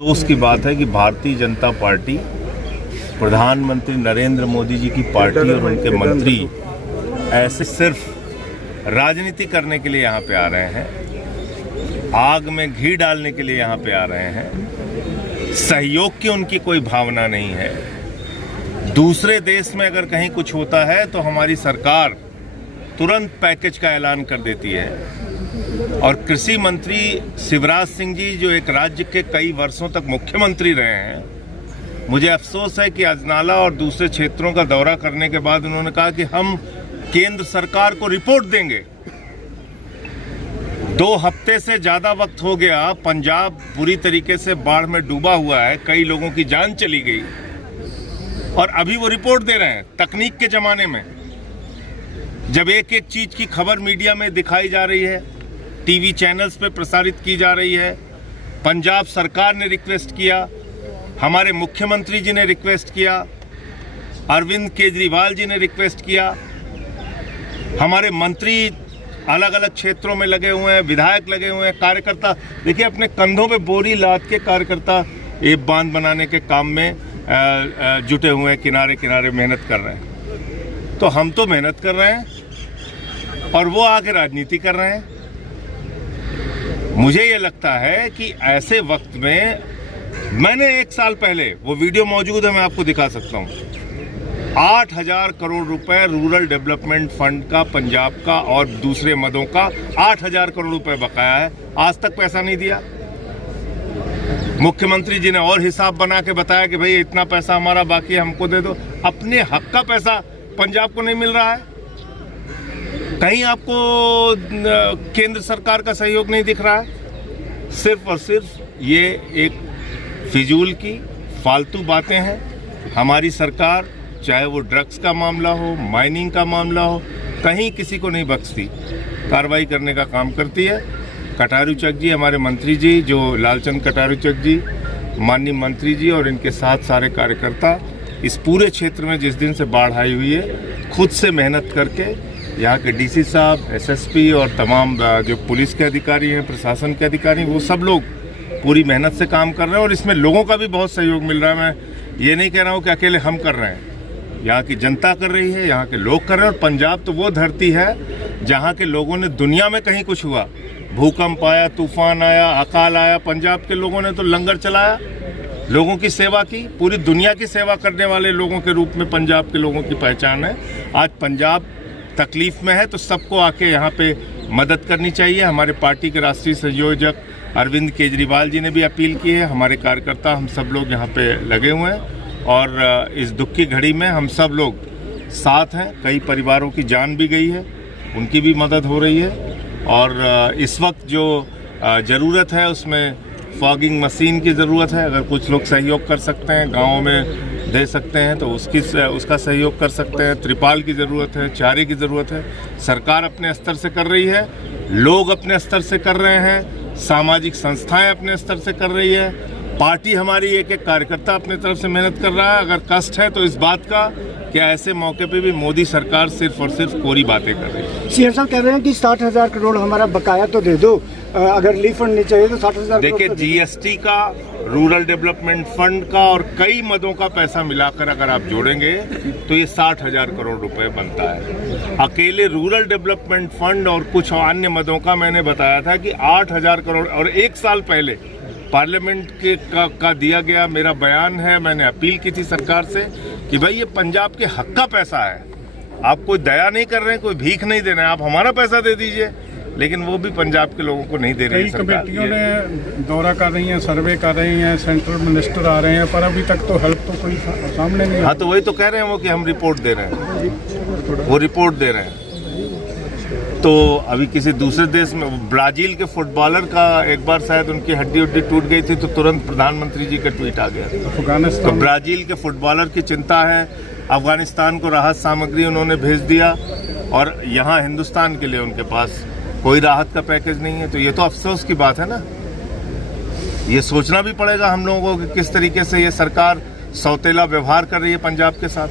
अफसोस की बात है कि भारतीय जनता पार्टी, प्रधानमंत्री नरेंद्र मोदी जी की पार्टी और उनके मंत्री ऐसे सिर्फ राजनीति करने के लिए यहाँ पे आ रहे हैं, आग में घी डालने के लिए यहाँ पे आ रहे हैं। सहयोग की उनकी कोई भावना नहीं है। दूसरे देश में अगर कहीं कुछ होता है तो हमारी सरकार तुरंत पैकेज का ऐलान कर देती है। और कृषि मंत्री शिवराज सिंह जी, जो एक राज्य के कई वर्षों तक मुख्यमंत्री रहे हैं, मुझे अफसोस है कि अजनाला और दूसरे क्षेत्रों का दौरा करने के बाद उन्होंने कहा कि हम केंद्र सरकार को रिपोर्ट देंगे। 2 हफ्ते से ज्यादा वक्त हो गया, पंजाब पूरी तरीके से बाढ़ में डूबा हुआ है, कई लोगों की जान चली गई और अभी वो रिपोर्ट दे रहे हैं। तकनीक के जमाने में जब एक एक चीज की खबर मीडिया में दिखाई जा रही है, टीवी चैनल्स पे प्रसारित की जा रही है, पंजाब सरकार ने रिक्वेस्ट किया, हमारे मुख्यमंत्री जी ने रिक्वेस्ट किया, अरविंद केजरीवाल जी ने रिक्वेस्ट किया, हमारे मंत्री अलग अलग क्षेत्रों में लगे हुए हैं, विधायक लगे हुए हैं, कार्यकर्ता देखिए अपने कंधों पे बोरी लाद के कार्यकर्ता ये बांध बनाने के काम में जुटे हुए हैं, किनारे किनारे मेहनत कर रहे हैं। तो हम तो मेहनत कर रहे हैं और वो आगे राजनीति कर रहे हैं। मुझे ये लगता है कि ऐसे वक्त में, मैंने 1 साल पहले, वो वीडियो मौजूद है, मैं आपको दिखा सकता हूँ, 8,000 करोड़ रुपए रूरल डेवलपमेंट फंड का, पंजाब का और दूसरे मदों का 8,000 करोड़ रुपए बकाया है, आज तक पैसा नहीं दिया। मुख्यमंत्री जी ने और हिसाब बना के बताया कि भाई इतना पैसा हमारा बाकी है, हमको दे दो। अपने हक का पैसा पंजाब को नहीं मिल रहा है। कहीं आपको केंद्र सरकार का सहयोग नहीं दिख रहा है। सिर्फ और सिर्फ ये एक फिजूल की फालतू बातें हैं। हमारी सरकार, चाहे वो ड्रग्स का मामला हो, माइनिंग का मामला हो, कहीं किसी को नहीं बख्शती, कार्रवाई करने का काम करती है। कटारू चक जी, हमारे मंत्री जी, जो लालचंद कटारू चक जी, माननीय मंत्री जी और इनके साथ सारे कार्यकर्ता इस पूरे क्षेत्र में जिस दिन से बाढ़ आई हुई है, खुद से मेहनत करके यहाँ के डीसी साहब, एसएसपी और तमाम जो पुलिस के अधिकारी हैं, प्रशासन के अधिकारी, वो सब लोग पूरी मेहनत से काम कर रहे हैं और इसमें लोगों का भी बहुत सहयोग मिल रहा है। मैं ये नहीं कह रहा हूँ कि अकेले हम कर रहे हैं, यहाँ की जनता कर रही है, यहाँ के लोग कर रहे हैं। और पंजाब तो वो धरती है जहाँ के लोगों ने, दुनिया में कहीं कुछ हुआ, भूकंप आया, तूफान आया, अकाल आया, पंजाब के लोगों ने तो लंगर चलाया, लोगों की सेवा की। पूरी दुनिया की सेवा करने वाले लोगों के रूप में पंजाब के लोगों की पहचान है। आज पंजाब तकलीफ में है तो सबको आके यहाँ पे मदद करनी चाहिए। हमारे पार्टी के राष्ट्रीय संयोजक अरविंद केजरीवाल जी ने भी अपील की है। हमारे कार्यकर्ता, हम सब लोग यहाँ पे लगे हुए हैं और इस दुख की घड़ी में हम सब लोग साथ हैं। कई परिवारों की जान भी गई है, उनकी भी मदद हो रही है। और इस वक्त जो ज़रूरत है उसमें फॉगिंग मशीन की ज़रूरत है। अगर कुछ लोग सहयोग कर सकते हैं, गाँव में दे सकते हैं तो उसका सहयोग कर सकते हैं। त्रिपाल की ज़रूरत है, चारे की ज़रूरत है। सरकार अपने स्तर से कर रही है, लोग अपने स्तर से कर रहे हैं, सामाजिक संस्थाएं अपने स्तर से कर रही है, पार्टी हमारी एक एक कार्यकर्ता अपने तरफ से मेहनत कर रहा है। अगर कष्ट है तो इस बात का कि ऐसे मौके पे भी मोदी सरकार सिर्फ और सिर्फ कोरी बातें कर रही है। सीएम साहब कह रहे हैं कि 60,000 करोड़ हमारा बकाया तो दे दो, अगर रिलीफ फंड नहीं चाहिए तो 60,000 करोड़। देखिए, जीएसटी का, रूरल डेवलपमेंट फंड का और कई मदों का पैसा मिलाकर अगर आप जोड़ेंगे तो ये 60,000 करोड़ रुपए बनता है। अकेले रूरल डेवलपमेंट फंड और कुछ अन्य मदों का मैंने बताया था कि 8,000 करोड़। और 1 साल पहले पार्लियामेंट का दिया गया मेरा बयान है, मैंने अपील की थी सरकार से कि भाई ये पंजाब के हक का पैसा है, आप कोई दया नहीं कर रहे हैं, कोई भीख नहीं दे रहे हैं, आप हमारा पैसा दे दीजिए। लेकिन वो भी पंजाब के लोगों को नहीं दे रही है सरकार। कमेटियों ने दौरा कर रही हैं, सर्वे कर रही हैं, सेंट्रल मिनिस्टर आ रहे हैं, पर अभी तक तो हेल्प तो कोई सामने नहीं। हाँ, तो वही तो कह रहे हैं वो कि हम रिपोर्ट दे रहे हैं, वो रिपोर्ट दे रहे हैं। तो अभी किसी दूसरे देश में, ब्राजील के फुटबॉलर का एक बार शायद उनकी हड्डी उड्डी टूट गई थी तो तुरंत प्रधानमंत्री जी का ट्वीट आ गया। तो ब्राजील के फुटबॉलर की चिंता है, अफगानिस्तान को राहत सामग्री उन्होंने भेज दिया और यहाँ हिंदुस्तान के लिए उनके पास कोई राहत का पैकेज नहीं है। तो ये तो अफसोस की बात है ना। ये सोचना भी पड़ेगा हम लोगों को कि किस तरीके से ये सरकार सौतेला व्यवहार कर रही है पंजाब के साथ।